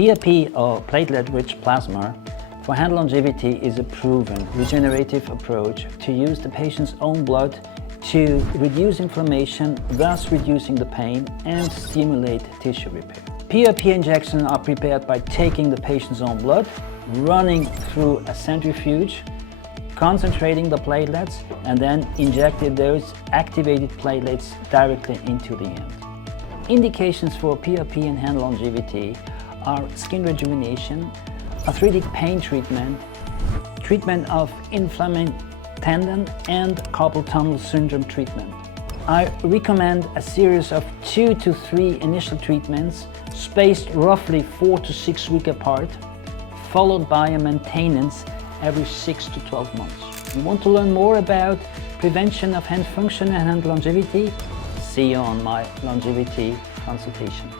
PRP, or platelet-rich plasma, for hand longevity is a proven regenerative approach to use the patient's own blood to reduce inflammation, thus reducing the pain and stimulate tissue repair. PRP injections are prepared by taking the patient's own blood, running through a centrifuge, concentrating the platelets, and then injecting those activated platelets directly into the end. Indications for PRP and hand longevity are skin rejuvenation, arthritic pain treatment, treatment of inflamed tendon, and carpal tunnel syndrome treatment. I recommend a series of 2 to 3 initial treatments spaced roughly 4 to 6 weeks apart, followed by a maintenance every 6 to 12 months. You want to learn more about prevention of hand function and hand longevity? See you on my longevity consultation.